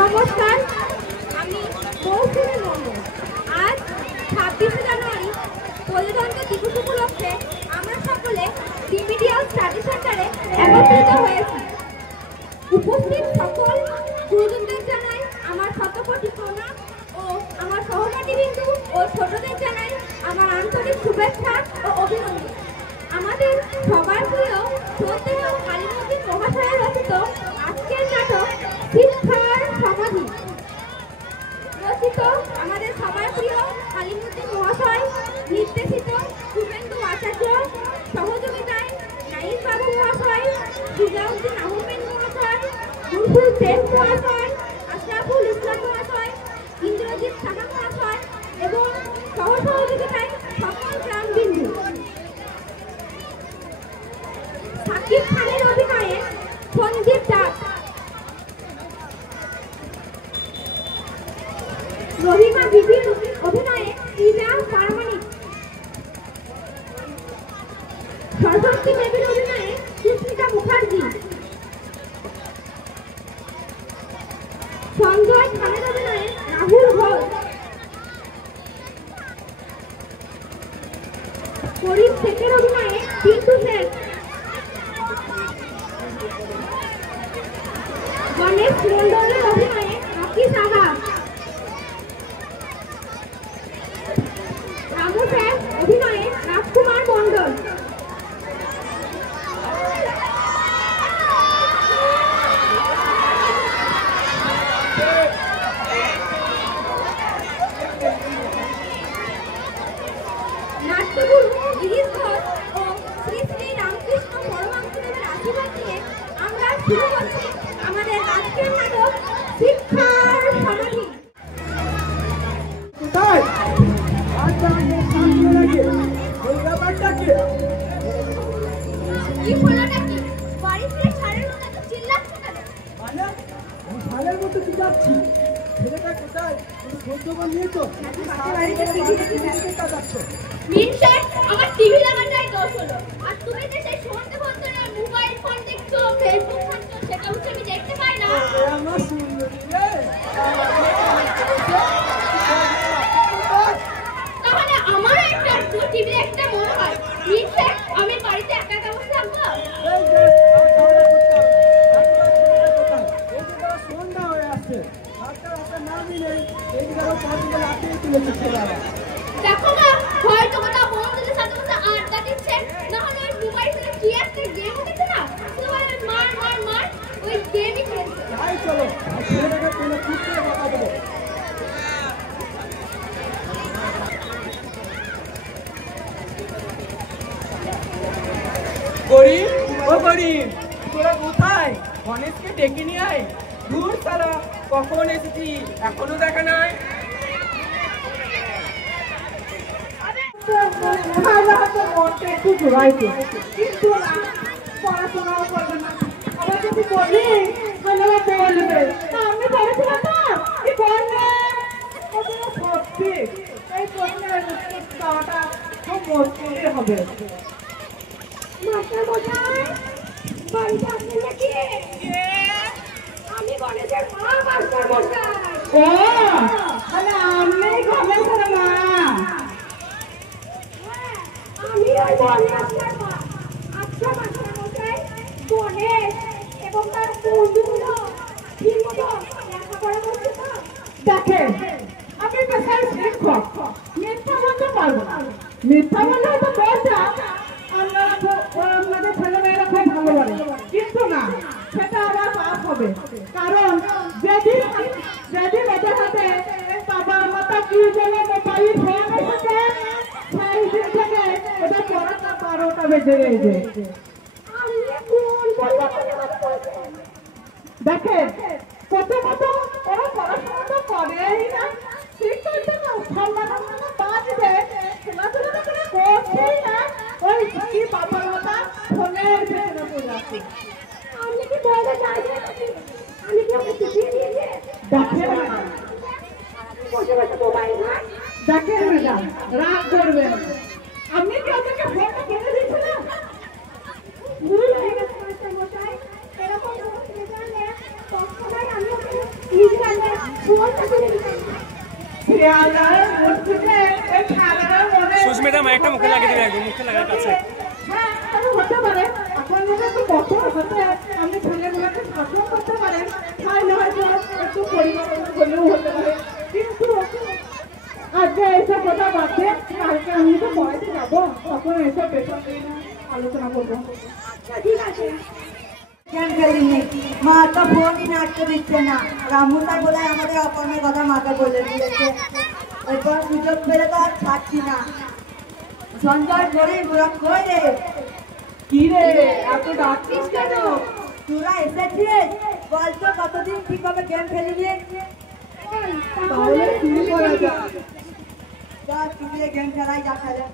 নমস্কার, আমি মৌসুমী মণ্ডল। আজ 26শে জানুয়ারি প্রজাতন্ত্র দিবস উপলক্ষে আমরা সকলে রিমিডিয়াল স্টাডি সেন্টারে একত্রিত হয়েছি। উপস্থিত সকল গুরুজনদের জানাই আমার শতকোটি প্রণাম ও আমার সহপাঠী বিন্দু ও ছোটদের জানাই আমার আন্তরিক শুভেচ্ছা ও অভিনন্দন। আমাদের সবার প্রিয় শ্রদ্ধেয় কালীমন্দির মহাশয় রচিত আজকের নাটক শিক্ষার সমাধি রচিত আমাদের সবার প্রিয় কালীমন্দির মহাশয়, নির্দেশিত শুভেন্দু আচার্য, সহযোগিতায় নাইম বাবু মহাশয়, সুজাউদ্দিন আহমেদ মহাশয়, মুরফুল শেখ মহাশয়, আশরাফুল ইসলাম মহাশয়, ইন্দ্রজিৎ সাহা মহাশয় এবং সহযোগিতায় সকল গ্রামবিন্দু। সাকিব খানের অভিনয়ে সঞ্জীব দাস, রহিমা বিবির অভিনয়ে ইরা পারমানিক, সরস্বতী দেবীর অভিনয়ে সুস্মিতা মুখার্জি, সঞ্জয় খানের অভিনয়ে রাহুল ঘোষ, করিম শেখের অভিনয়ে পিন্টু শেখ, গণেশ মন্ডলের অভিনয়ে রকি সাহা, রামু স্যার অভিনয়ে রাজকুমার মন্ডল। নাট্যগুরু গিরিশ ঘোষ ও শ্রী শ্রী রামকৃষ্ণ পরমহংসদেবের আশীর্বাদ নিয়ে আমরা শুরু করছি আমাদের আজকের নাটক শিক্ষার সমাধি। কি হলোটা কি? বাড়ি ফিরে ছাড়ের মতো এত চিল্লাচ্ছ কেন? মানে আমি ছাড়ের মতো চিল্লাচ্ছি। ছেলেটা কোথায়? তুমি খোঁজখবর নিয়েছো? নাকি পাশের বাড়িতে টিভি দেখে দেখতে কাটাচ্ছ? মিনশেক, আমার টিভি লাগাটাই দোষ হলো। আর তুমি যে সেই সন্ধ্যে ভোরবেলা মোবাইল ফোন দেখছো, ফেসবুক ঘাঁটছো, সেটা হচ্ছে আমি দেখতে পাই না। আমার সুন্দরী রে। তাহলে আমারও একটা টিভি একটা মনে হয়। মিনশেক, আমি বাড়িতে একা একা বসে থাকবো? সন্ধ্যা হয়ে আসছে, নামই নেই। এইদিকে আবার চারদিকে লাফিয়ে তুলেছে ছেলেরা। দেখো না, হয়তো কোথাও বন্ধুদের সাথে বসে আড্ডা দিচ্ছে, না হলে ওই মোবাইল ফোনে কি একটা গেম উঠেছে না, মার মার মার, ওই গেমই খেলছে। তাই চলো, ছেলেটাকে পেলে খুব করে কথা দেবো। গরিব, ও গরিব, তোরা কোথায়? গণেশকে ডেকে নিয়ে আয়। দূর সারা, কখন এসেছি এখনো দেখা নাই। একটু জোড়াইছে, কিন্তু পড়াশোনাও করবে না। আবার যদি বলি তাহলে বলবে আমি পড়েছিলাম না, কি করবে? সত্যি এই প্রশ্নের উত্তর দেওয়াটা খুব মুশকিল হবে। মাস্টার মশাই, বাড়িতে আসবেন নাকি? আমি গণেশের মা, মাস্টার মশাই। ও তাহলে আমি গণেশের মা। আমি ওই গণেশের মা। আচ্ছা মাস্টার মশাই, গণেশ এবং তার বন্ধুগুলো ঠিকমতো লেখাপড়া করছে তো? দেখেন, আমি পেশায় শিক্ষক, মিথ্যা বলতে পারবো না। মিথ্যা বললে হয়তো বলতাম আপনাদের ছেলেমেয়েরা খুব ভালো বলে, কিন্তু না, সেটা আবার পাপ হবে। কারণ যেদিন ওদের হাতে বাবা মাতা কি যেন মোবাইল ফোন এসেছে, সেই দিন থেকে ওদের পড়াটা 12টা বেজে গেছে। দেখেন, প্রথমত ওরা পড়াশোনা তো করেই না, করছেই না, ওই কি বাবা মাতা ফোনের পেছনে পড়ে আছে। আমি কি বলতে চাইছি? আমি কি ওকে শিখিয়ে দিয়েছি? দেখেন বসে বসে মোবাইল ঘাট। দেখেন ম্যাডাম, রাগ করবেন। আপনি কি ওদেরকে ফোনটা কিনে দিয়েছিলেন? ভুল হয়ে গেছে মাস্টার মশাই। এরকম জানলে তৎক্ষণাৎ আমি ওকে নিজে সুস্মিতা মাইকটা মুখে লাগিয়ে দিবে, একদম মুখে লাগার কাছে। হ্যাঁ, হতে পারে আপনাদের একটু কত হাতে আপনি ছেলেগুলোকে শাসন করতে পারেন, তাহলে হয়তো একটু পরিবর্তন হলেও হতে পারে। কিন্তু আজকে এইসব কথা বাদে কালকে আমি তো পড়াতে যাবো, তখন এইসব পেছন দিয়ে আলোচনা করবো। ঠিক আছে। কেন খেলিনি? মা তো ফোনই নাচতে দিচ্ছে না। রামুসার বোধহয় আমাদের অকর্মের কথা মাকে বলে দিয়েছে। এরপর সুযোগ পেলে তো আর ছাড়ছি না। সঞ্জয় করে ওরা কই রে? কি রে এত ডাকছিস কেন? তোরা এসেছিস? বল তো কতদিন ঠিকভাবে গেম খেলিনি? তাহলে শুরু করা যাক। যা তুই গেম খেলাই যা খেলে।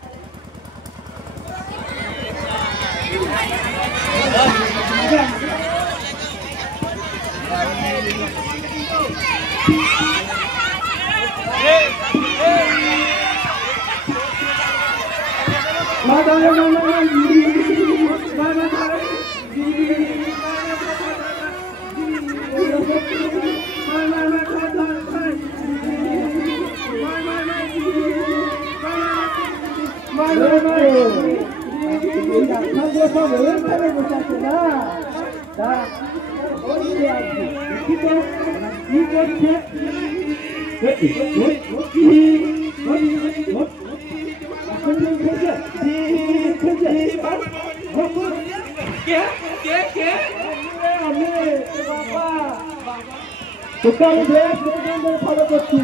ফলো করছি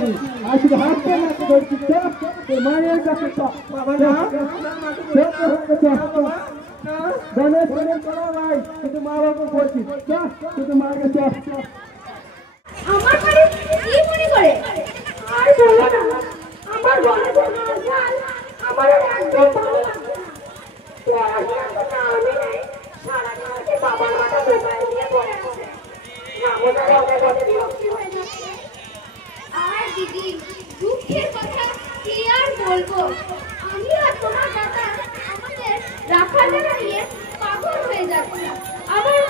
আজকে হাসতে নাচতে করছিস তোর মায়ের কাছে বাবা না গণেশ গণেশ করা ভাই কিন্তু মা বাবা করছিস কিন্তু মার কাছে আমার বাড়ি কি মনে করে? আর বলো না, আমার বলে আমার একদম ভালো লাগে না। পড়াশোনা করতে আমি নেই, সারা দিন বাবার মাথা মোবাইল নিয়ে পড়ে আছে। রামুদার অনেক অনেক বিরক্তি হয়ে যাচ্ছে। আর দিদি, দুঃখের কথা কি আর বলবো, আমি আর তোমার দাদা আমাদের রাখার জায়গা নিয়ে পাগল হয়ে যাচ্ছে। আবার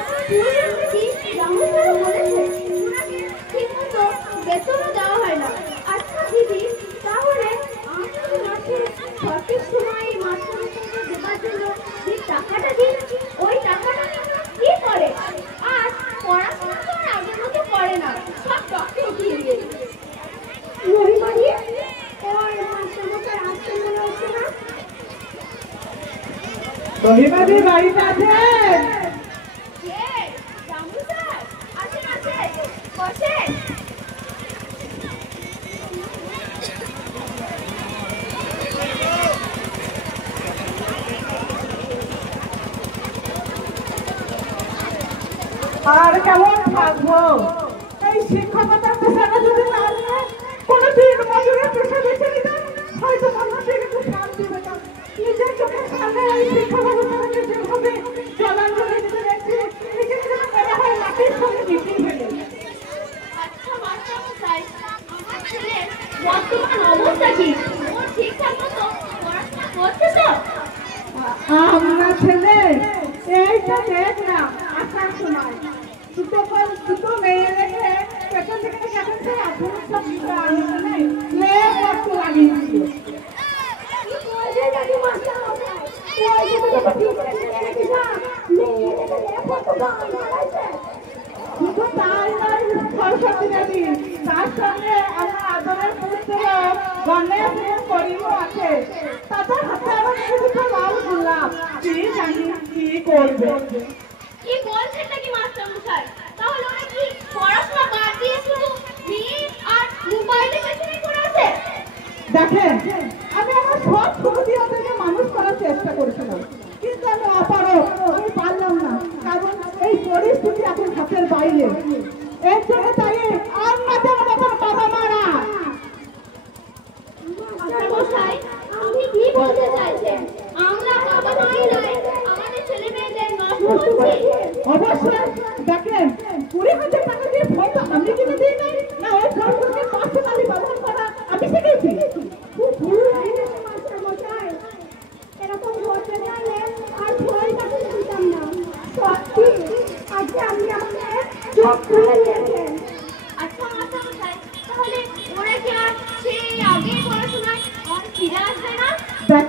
দিদি রামুদার বলেছে ওনাকে ঠিকমতো বেতনও দেওয়া হয় না। আচ্ছা দিদি, তাহলে আমি তোমাকে সঠিক সময়ে মাস্টারমশাইকে দেবার জন্য যে টাকাটা দিয়েছি, ওই টাকাটা কি করে? আর পড়াশোনা তো আর আগের মতো করে না, সব টককে উঠিয়ে দিয়েছে। রহিমারি, ওই মাস্টারমশাই আসতে মনে হচ্ছে না? রহিমাদি বাড়িতে আছেন? কে? রামু স্যার? আসেন আসেন, বসেন। আর কেমন থাকবো? এই শিক্ষকতার পেশাটা যদি না নিয়ে কোনো দিন মজুরের পেশা বেছে নিতাম, হয়তো মানুষের একটু শান্তি পেতাম। নিজের চোখের সামনে এই শিক্ষকতাকে যেভাবে জলাঞ্জলি দিতে দেখছি, নিজে নিজে মনে হয় মাটির সঙ্গে মিশিয়ে ফেলে। আচ্ছা মাস্টারমশাই, আমার ছেলের বর্তমান অবস্থা কি? ও ঠিকঠাক মতো পড়াশোনা করছে তো? আমরা ছেলে এইটা দেখ না, আসার সময় দুটো মেয়ে রেখে পেছন থেকে এখন সেই আধুনিক সব আলোচনায় লেপ অর্থ লাগিয়েছিল। কি বলছে জানি মাস্টারমশাই? ওই যে তোকে টিউশনে ছেড়ে রেখেছিস না, মেয়ে রেখে লেপট গান মারাইছে। শুধু তাই নয়, সরস্বতী দেবী, তার সঙ্গে আমার আদরের পুত্র গণেশ করিও আছে। তাদের হাতে আবার দুটো লাল গোলাপ, কি জানি কি করবে। কি বলছেন নাকি মাস্টারমশাই? তাহলে ওরা কি পড়াশোনা বাদ দিয়ে শুধু মেয়ে আর মোবাইলে পেছনে পড়ে আছে? দেখেন, আমি আমার সব ছোট দিয়ে ওদেরকে মানুষ করার চেষ্টা করেছিলাম, কিন্তু আমি অপারগ, আমি পারলাম না, কারণ এই পরিস্থিতি এখন হাতের বাইরে। এর জন্য তাই আর মাথার মাথার বাবা মারা। মাস্টারমশাই, আপনি কি বলতে চাইছেন? আমরা বাবা মায়েরা আমাদের ছেলে মেয়েদের নষ্ট করছি? অবশ্যই দেখেন, 20,000 টাকা দিয়ে ফটো আমি কিনে দিই নাই, না ওই ফটোকে পার্সোনালি ব্যবহার করা আমি শিখেছি। খুব ভুল হয়ে গেছে মাস্টারমশাই। এরকম করতে চাইলে আর ভয় কাছে দিতাম না। সত্যি আজকে আপনি আমাদের চোখ খুলে দিয়েছেন।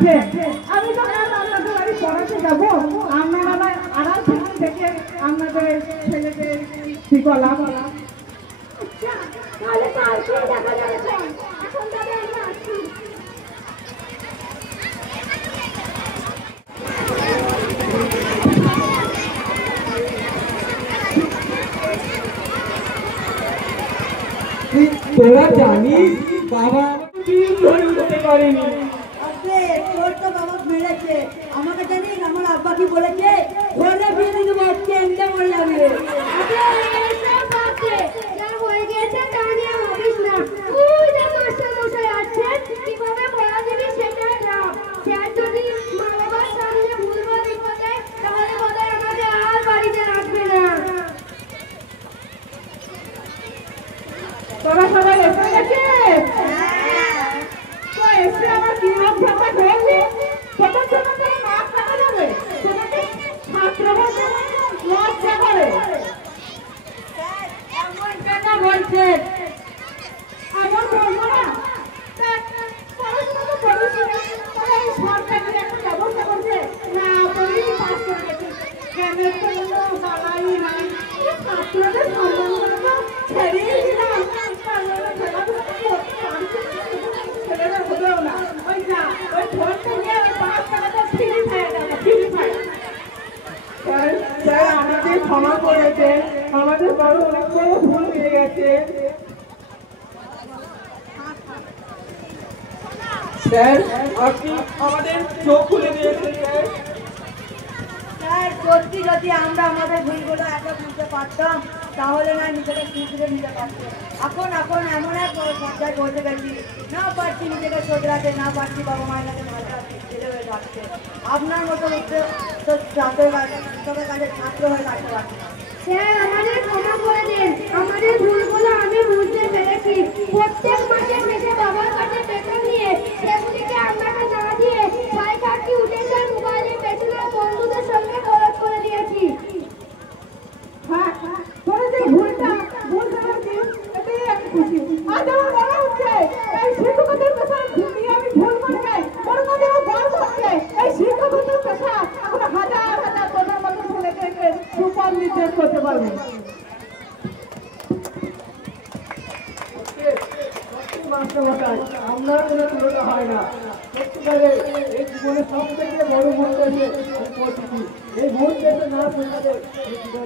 দেখেন আমি তো আপনাদের বাড়ি পড়াতে যাবো, আপনারা আরাম থেকে আপনাদের ছেলেদের কি করলাম। আচ্ছা, তাহলে কালকে দেখা যাবে। এখন তবে আমরা আসছি। তোরা জানিস বাবা উঠতে পারেনি। আজকে তোর তো বাবা মেরেছে, আমাকে জানিস আমার আব্বা কি বলেছে, ঘরে বিয়ে দিয়ে দেবো, চেনটা মরে যাবে। হয়ে গেছে তা নিয়ে ভাবিস না। তুই যে মাস্টার মশাই আছেন, কিভাবে পড়া দিবি সেটাই ভাব। স্যার যদি মা বাবার সামনে ভুলভাল লিখে দেয়, তাহলে বোধহয় আমাদের আর বাড়িতে রাখবে না। তোরা সবাই এসে গেছে? তো এসে আমার কি রোগ ভাতা খেয়েছে? তোদের জন্য তো মাছ খাওয়া যাবে, তোদেরকে ছাত্র বলতে লজ্জা করে। এমন কেন বলছে? এমন বলবো না। পড়াশোনা তো করিস না, তাহলে এই সরকারি একটা ব্যবস্থা করছে না, পড়েই পাস করে গেছিস। কেন তো কোনো বালাই নাই, ছাত্রদের সম্মান করে তো ছেড়েই দিলাম। ছেলেরা হবেও না, ওই না ওই ফোনটা নিয়ে ওই 5 টাকাতে ফ্রি ফায়ার দেবে, ফ্রি ফায়ার। স্যার আমাদের ক্ষমা করেছে, আমাদের বড় অনেক বড় ভুল হয়ে গেছে। স্যার আপনি আমাদের চোখ খুলে দিয়েছেন স্যার। স্যার সত্যি যদি আমরা আমাদের ভুলগুলো আগে বুঝতে পারতাম, তাহলে না নিজেকে শুধরে নিতে পারতাম। এখন এমন এক পর্যায়ে পৌঁছে গেছি, না পারছি নিজেকে শোধরাতে, না পারছি বাবা মায়ের কাছে ভাষা ছেলে হয়ে থাকতে। আপনার মতো ছাত্রের কাছে ছাত্র হয়ে থাকতে পারছি না। স্যার আমাদের ক্ষমা করে দিন, আমাদের ভুলগুলো আমি বুঝতে পেরেছি। প্রত্যেক মাসে শেষে বাবার কাছে বেতন নিয়ে সেগুলিকে আপনাকে না দিয়ে ছয় কাঠি উঠেছে মোবাইলে পেছনে বন্ধুদের সঙ্গে খরচ করে দিয়েছি। হ্যাঁ, তোরা যে ভুলটা বুঝতে পারছিস, এটাই আমি খুশি। আজ আমার মনে হচ্ছে এই শিক্ষকদের পেশা ঘুমিয়ে আমি ভুল করে যাই, ওর মধ্যে আমার গর্ব হচ্ছে। এই শিক্ষকদের পেশা এখন হাজার হাজার তোদের মতো ছেলেদেরকে সুপার নির্দেশ করতে পারবে। আপনার কোনো তুলনা হয় না। সত্যিকারে এই জীবনে সব থেকে বড় ভুল হয়েছে এই ভুল পেতে না শেখাতে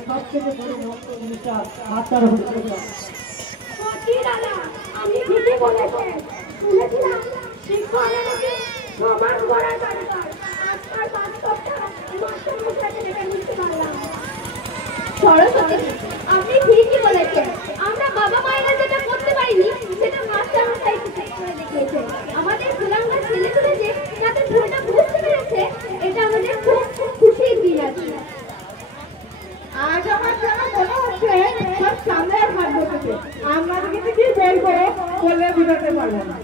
সব থেকে বড় জিনিসটা হাতটার হচ্ছে। সত্যি দাদা, আমি ঠিকই বলেছেন। শুনেছিলাম শিক্ষকরা নাকি সমান করার দরকার। আজকাল বাস্তবটা মাস্টার মশাইকে দেখে বুঝতে পারলাম। সরস্বতী, আপনি ঠিকই বলেছেন। আমরা বাবা মায়েরা যেটা করতে পারিনি, সেটা মাস্টার মশাই ঠিক করে দেখিয়েছে। আমাদের কুলাঙ্গার ছেলেগুলো যে তাদের ভুলটা বুঝতে পেরেছে, এটা আমাদের খুব খুশির দিন আছে। আজ আমার যেন মনে হচ্ছে সব সামনের হাত বসেছে, আমাদেরকে কি বলবো বলে বুঝাতে পারবো না।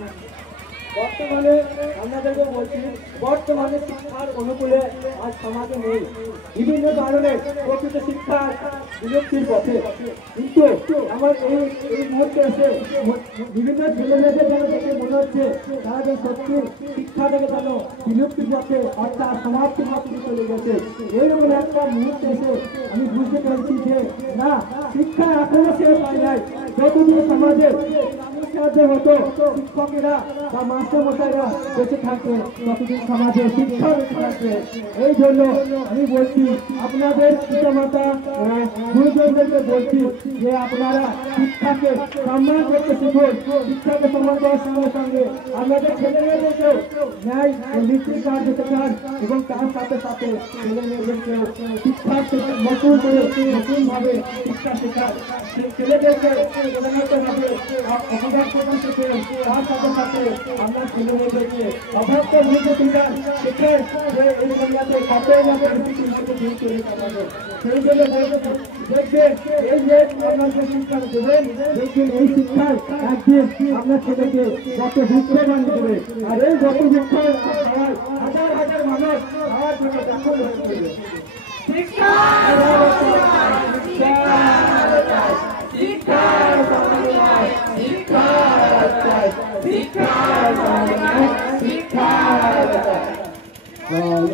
বর্তমানে আপনাদেরকে বলছি, বর্তমানে শিক্ষার অনুকূলে আজ সমাজে নেই। বিভিন্ন কারণে প্রকৃত শিক্ষার বিলুপ্তির পথে। কিন্তু আমার এই মুহূর্তে এসে বিভিন্ন ছেলে মেয়েদের যেন দেখে মনে হচ্ছে তারা যে সত্যি শিক্ষা থেকে যেন বিলুপ্তির পথে অর্থাৎ সমাপ্তির পথে চলে গেছে। এইরকম একটা মুহূর্তে এসে আমি বুঝতে পেরেছি যে না, শিক্ষা এখনো শেষ হয় নাই। যতদিন সমাজে সাহায্য হতো শিক্ষকেরা বা মাস্টার মশাইরা বেঁচে থাকবে, ততদিন সমাজে শিক্ষা বেঁচে থাকবে। এই জন্য আমি বলছি আপনাদের পিতামাতা গুরুজনদেরকে বলছি যে আপনারা শিক্ষাকে সম্মান করতে শিখুন। শিক্ষাকে সম্মান করার সঙ্গে সঙ্গে আপনাদের ছেলে মেয়েদেরকেও ন্যায় নীতির কাজ দিতে চান এবং তার সাথে সাথে ছেলে মেয়েদেরকেও শিক্ষা নতুন করে নতুনভাবে শিক্ষা শেখান। ছেলেদেরকে প্রধানতভাবে অপদার্থ থেকে তার সাথে সাথে আপনার ছেলে মেয়েদেরকে অভ্যস্ত হতে শিখান, শিখে যে এই দুনিয়াতে কতই যাতে বেশি কিন্তু দূর করে পাঠাবে। সেই জন্য দেখবেন এই যে আপনার যে শিক্ষা দেবেন, দেখবেন এই শিক্ষায় একদিন আপনার ছেলেকে যত দুঃখ বানিয়ে দেবে। আর এই যত দুঃখ হাজার হাজার মানুষ খাওয়ার জন্য ব্যাকুল হয়ে পড়বে। শিক্ষা শিক্ষা শিক্ষা শিক্ষা Hare